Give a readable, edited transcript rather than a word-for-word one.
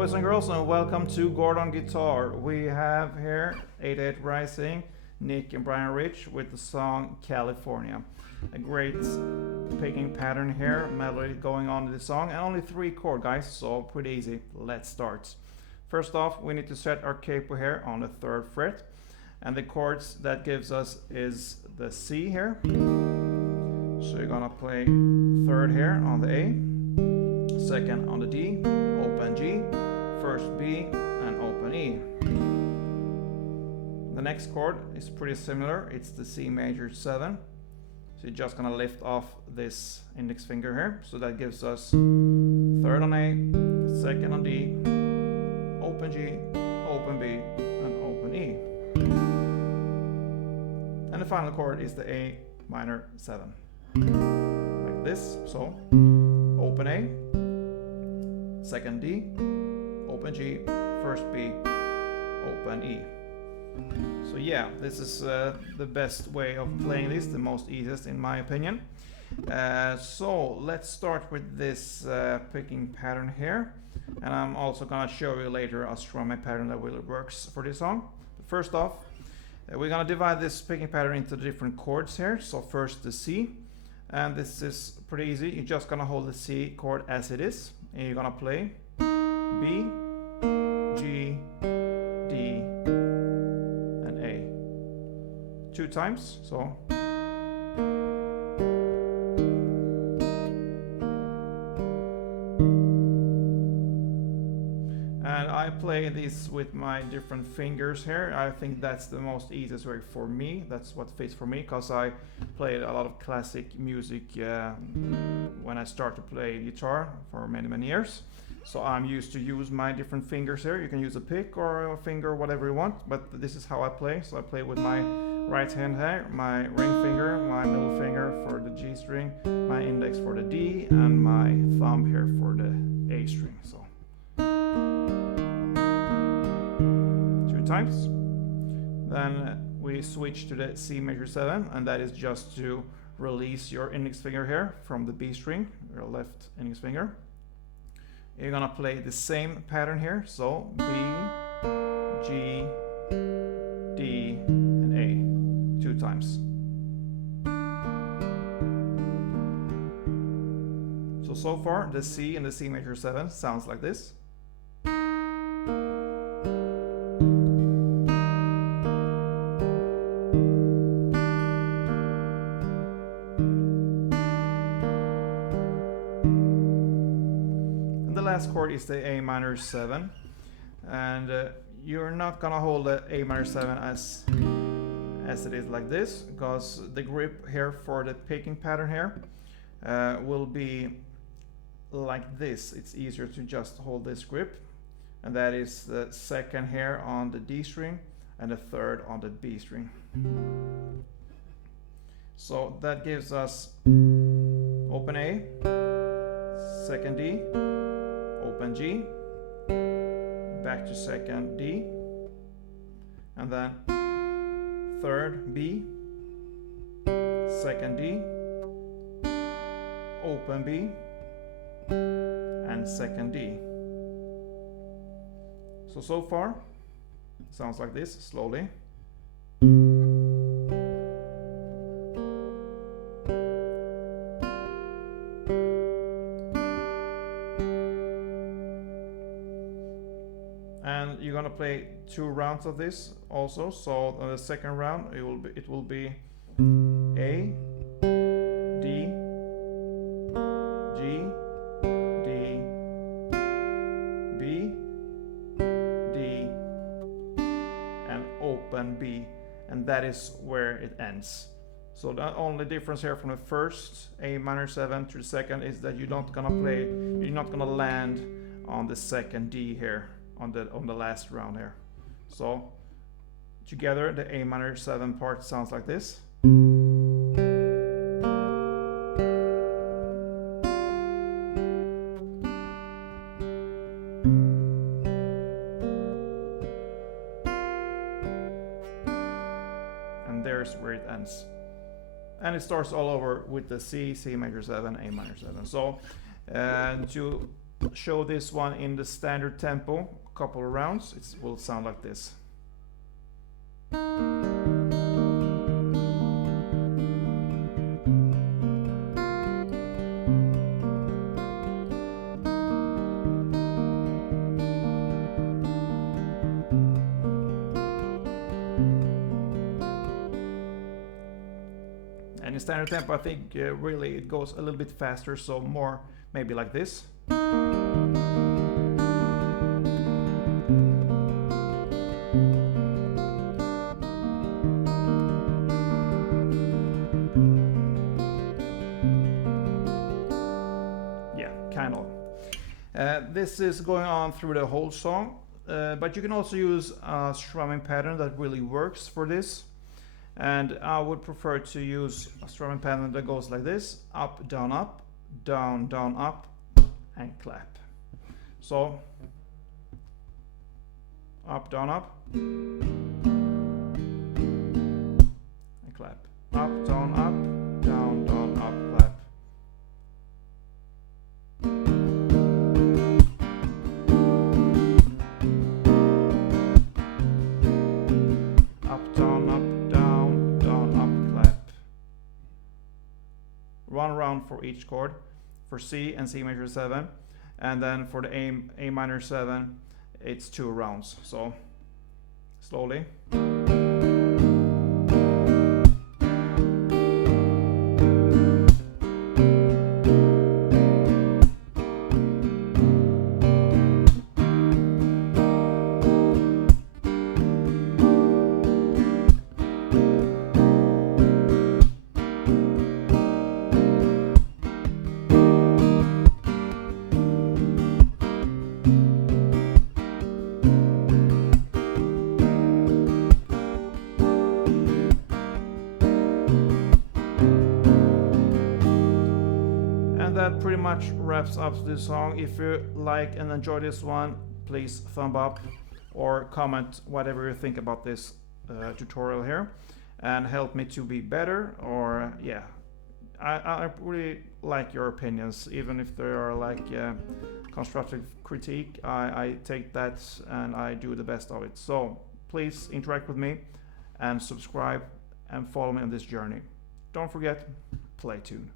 boys and girls, and welcome to Gordon Guitar. We have here 88 Rising, Nick and Brian Rich with the song California. A great picking pattern here, melody going on in the song, and only 3 chords, guys, so pretty easy. Let's start. First off, we need to set our capo here on the 3rd fret, and the chords that gives us is the C here. So you're gonna play 3rd here on the A, 2nd on the D, open G, 1st B, and open E. The next chord is pretty similar, it's the C major 7. So you're just gonna lift off this index finger here, so that gives us 3rd on A, 2nd on D, open G, open B, and open E. And the final chord is the A minor 7. Like this, so open A, 2nd D, open G, 1st B, open E. So yeah, this is the best way of playing this, the most easiest in my opinion. So let's start with this picking pattern here, and I'm also gonna show you later a strumming pattern that really works for this song. But first off, we're gonna divide this picking pattern into different chords here. So first the C, and this is pretty easy. You're just gonna hold the C chord as it is, and you're gonna play B, G, D, and A 2 times. So and I play this with my different fingers here. I think that's the most easiest way for me. That's what fits for me, because I played a lot of classic music when I started to play guitar for many years. So I'm used to use my different fingers here. You can use a pick or a finger, whatever you want, but this is how I play. So I play with my right hand here, my ring finger, my middle finger for the G string, my index for the D, and my thumb here for the A string. So 2 times. Then we switch to the C major 7, and that is just to release your index finger here from the B string, your left index finger. You're gonna play the same pattern here, so B, G, D, and A 2 times. So far the C and the C major 7 sounds like this. The last chord is the A minor 7, and you're not gonna hold the A minor 7 as it is like this, because the grip here for the picking pattern here will be like this. It's easier to just hold this grip, and that is the 2nd here on the D string and the 3rd on the B string. So that gives us open A, 2nd D, open G, back to 2nd D, and then 3rd B, 2nd D, open B, and 2nd D. So far it sounds like this, slowly. And you're gonna play 2 rounds of this also. So on the 2nd round it will be A, D, G, D, B, D, and open B, and that is where it ends. So the only difference here from the first A minor 7 to the 2nd is that you're not gonna land on the 2nd D here on the last round here. So together the A minor 7 part sounds like this. And there's where it ends. And it starts all over with the C, C major 7, A minor 7. So to show this one in the standard tempo, a couple of rounds. It will sound like this. And in standard tempo, I think really it goes a little bit faster, so more maybe like this. Yeah, kind of. This is going on through the whole song, but you can also use a strumming pattern that really works for this. And I would prefer to use a strumming pattern that goes like this: up, down, up, and clap. So up, down, up, and clap. Up, down, up, up, clap. Up, down, up, one round for each chord, for C and C major 7, and then for the A minor 7 it's 2 rounds. So slowly. That pretty much wraps up this song. If you like and enjoy this one, please thumb up or comment whatever you think about this tutorial here, and help me to be better. Or yeah, I really like your opinions, even if they are like constructive critique. I take that and I do the best of it. So please interact with me and subscribe and follow me on this journey. Don't forget, play tune.